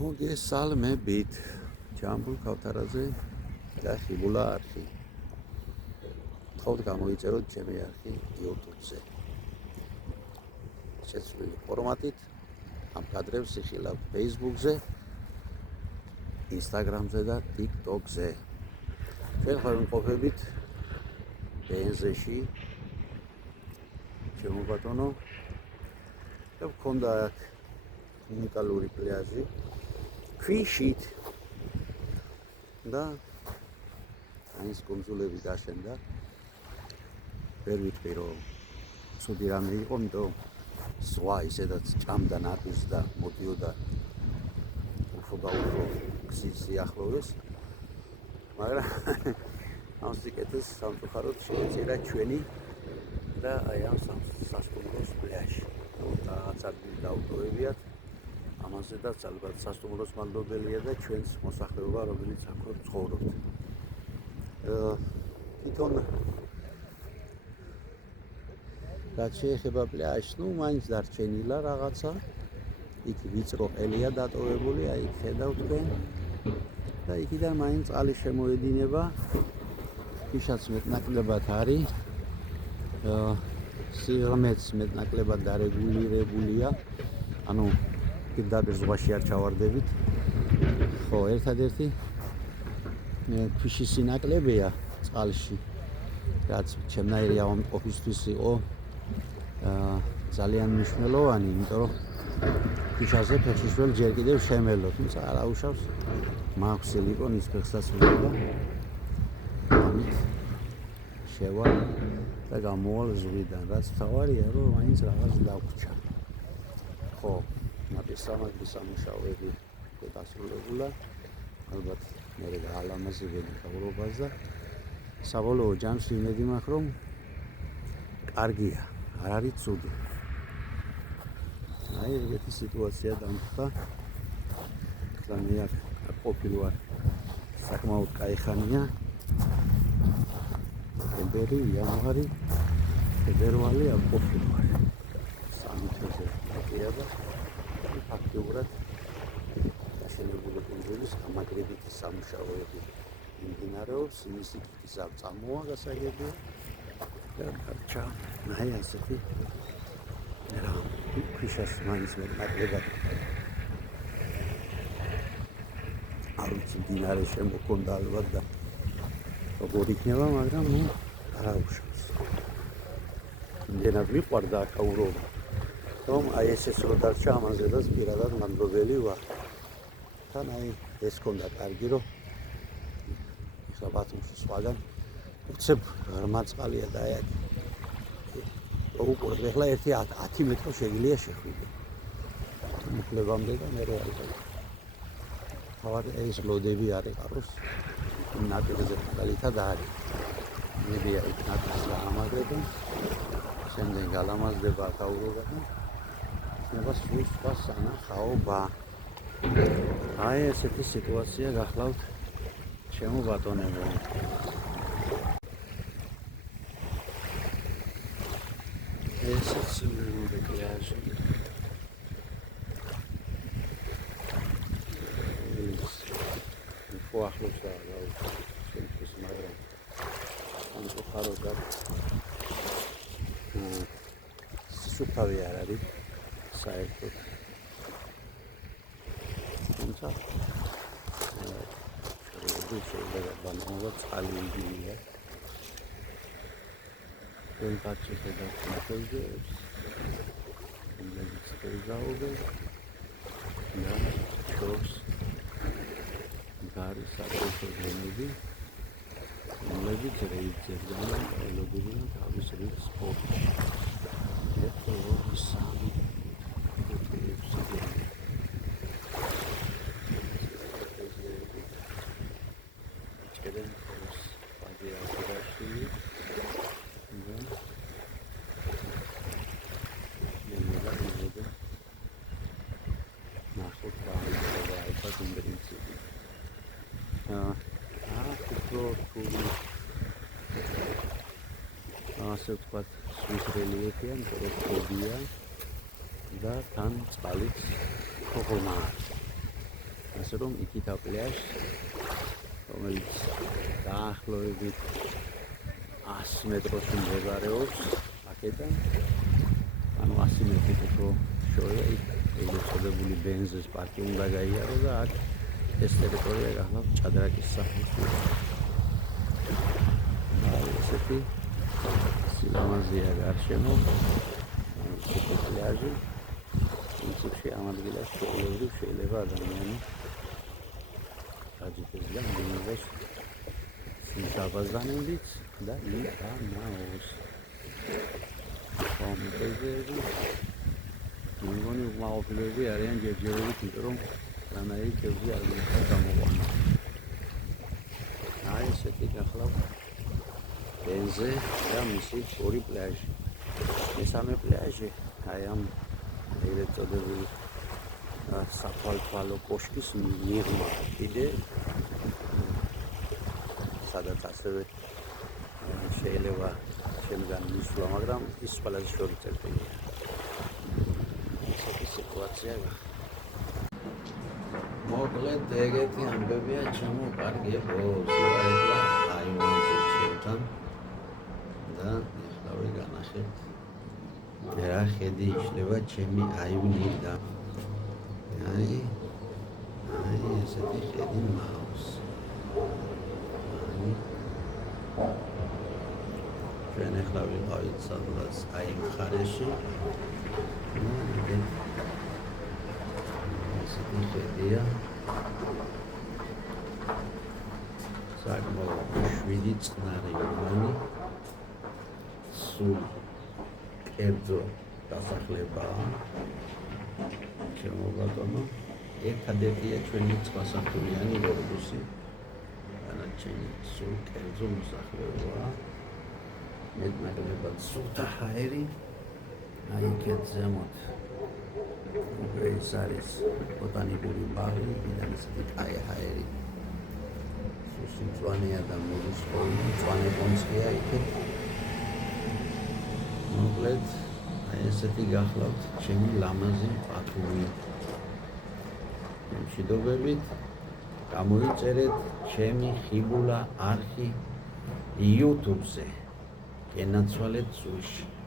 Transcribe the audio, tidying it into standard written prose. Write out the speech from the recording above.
მოგესალმებით ჯამბულ ქავთარაზე და ხიბულა არხი. თხოვთ გამოიწეროთ ჩემი არხი YouTube-ზე. შეცვლილი ფორმატით ამ კადრებს იხილავთ Facebook-ზე, Instagram-ზე და TikTok-ზე. ჩვენ ვიმყოფებით BNZ-ში. ჩემო ბატონო, და გქონდა უნიკალური პლაჟი ქვიშით და ანის კონსულები გაშენდა. ვერ ვიტყვი რომ ცუდი რამე იყო, იმიტომ ზღვა ისედაც ჭამდა ნაპირს და მოდიოდა უფრო და უფრო გზის სიახლოვეს, მაგრამ ამ სიკეთეს სამწუხაროდ შეეწირა ჩვენი და აი ამ სასტუმროს პლაჟი. რაღაც ადგილი დაუტოვებიათ. ამაზედაც ალბათ სასტუმროს მალდობელია და ჩვენს მოსახლეობა, რომელიც აქ ცხოვრობთ. თვითონ რაც შეეხება პლაჟს, მაინც დარჩენილა რაღაცა. იქ ვიწრო ყელია დატოვებული, აი ხედავთ თქვენ. და იქიდან მაინც წყალი შემოედინება. ფიშაც მეტნაკლებად არის. სიღრმეც მეტნაკლებად დარეგულირებულია. ანუ პირდაპირ ზღვაში არ ჩავარდებით. ხო, ერთადერთი ქვიშის სინაკლებია წყალში, რაც ჩემნაირი ავადმყოფისთვის იყო ძალიან მნიშვნელოვანი, იმიტომ რომ ქვიშაზე ფეხშის ველს ჯერ კიდევ შემელო, თუმცა არ აუშავს მაქვს სილიკონის ფეხსაცმელობა. ამით შევა და გამოვალ ზღვიდან, რაც თავარია, რომ მაინც რაღაც დაგვრჩა. ხო, ნაპირსამაგრის სამუშაოები დასრულებულა. ალბათ მე გაალამაზებენ ხაურობას და საბოლოო ჯამში იმედი მაქვს, რომ კარგია, არ არის ცუდი. აი ეგეთი სიტუაცია დამხდა. და მე აქ ყოფილვარ საკმაოდ კაი ხანია. თებერი, იანვარი, ფებრუარი აქ ყოფილვარ. სამი თვეზე აკია და ფაქტიურად დაშენებული კუნძულის გამაგრებითი სამუშაოები მიმდინარეობს. იმისი გზა-წამოა გასაგებია და დარჩა აი ასეთი რა ქვიშას მაინც მეტნაკლებად არ ვიცი მდინარე შემოქონდა ალბათ და როგორ იქნება, მაგრამ არ აუშავს. იმდენად მიყვარდა აქაურობა, რომ აი ესეც რო დარჩა, ამაზედაც პირადად მადლობელი ვარ. თან აი ეს ქონდა კარგი, რომ ეხლა ბათუმში სხვაგან უცებ ღრმა წყალია და აი უყურებ, ეხლა 10 მეტრო შეგიძლია შეხვიდე მუხლებამდე და მე ალბათ თავად ეს ლოდები არ ეყაროს ნაპირზე მაგალითად არის. მედია იქ ნაპირს გაამაგრებენ, შემდეგ გალამაზდება აქაურობა და იქნება სულ სხვა სანახაობა. აი ესეთი სიტუაცია გახლავთ ჩემო ბატონებო. ესეც მეორე პლაჟი. ხო ახლოს შემთხვევით, მაგრამ სამწუხაროდ სუფთავი არ არის საერთოდ. თუმცა შეიძლება ბანანა წყალი იგივეა. ეს პარკი ხედავთ მოგზაურებს. იმედიც მოგზაურებს. და შორს გარის საკუთრ გემები, რომლებიც რეიძებდნენ და ელოდებიან თავის რიგ სპორტს. ერთი, ორი, სამი, ხუთი, ექვსი გემი. ჭერენ ხოს პადია აკრაში და ნახოთ ეს ინდექსი. ასე ვთქვათ, სვის რელიეფია, მკროფობია და თან წყალიც ხოხომა. ასე რომ იქითა პლაჟს, რომელიც დაახლოებით 100 მეტრში მდებარეობს აქედან. ანუ 100 მეტრით უფრო შორია იქ ეგრეთწოდებული ბენზის პარკი უნდა გაიარო და აქ ეს ტერიტორია გახლავთ ჭადრაკის სახის. ესეთი სილამაზეა გარშემო, ესეთი პლაჟი. principi am adăugat și eu și eleva de mine. Agites da, nu vezi. Sunt avazanendiți, da, nu ca naos. Am tezeri. Nu goni ma oplevi arian gergevi titrom. La nai că via nu ca moan. Ai să te cahlau. Benze, da, misi ori plaj. Mesame plaj. Ai am ეგრეთწოდებული საფალთვალო კოშკის მიღმა კიდე სადაც ასევე შეიძლება შემდგან მისვლა, მაგრამ ის ყველაზე შორი წერტილია. ესეთი სიტუაციაა. მოკლედ ეგეთი ამბებია ჩამოყარგებოს. ეხლა აივანზე შევთან და ეხლა ვიგანახებთ რა ხედი იშლება ჩემი აივნიდან. აი ესეთი ხედი მაქვს. ჩვენ ახლა ვიყავით სადღაც აი მხარეში. ესეთი ხედია. საკმაოდ 7 წყნარი უბანი. სულ კერძო დასახლებაა. შემოგატონო. ერთადერთია ჩვენი წყალსახურიანი გორბუსი. დანარჩენი სულ კერძო მოსახლებაა. მეტნაკლებად სუფთა ჰაერი. აი იქეთ ზემოთ. ეს არის ბოტანიკური ბაღი, ვიდან ისეთი კაი ჰაერი. სუსიმწვანეა და მორუსყოლი, მწვანე კონცხია იქეთ. მოკლედ აი ესეთი გახლავთ ჩემი ლამაზი პატუმი. მშვიდობებით გამოიწერეთ ჩემი ხიბულა არხი YouTube-ზე. გენაცვალეთ ზუსტ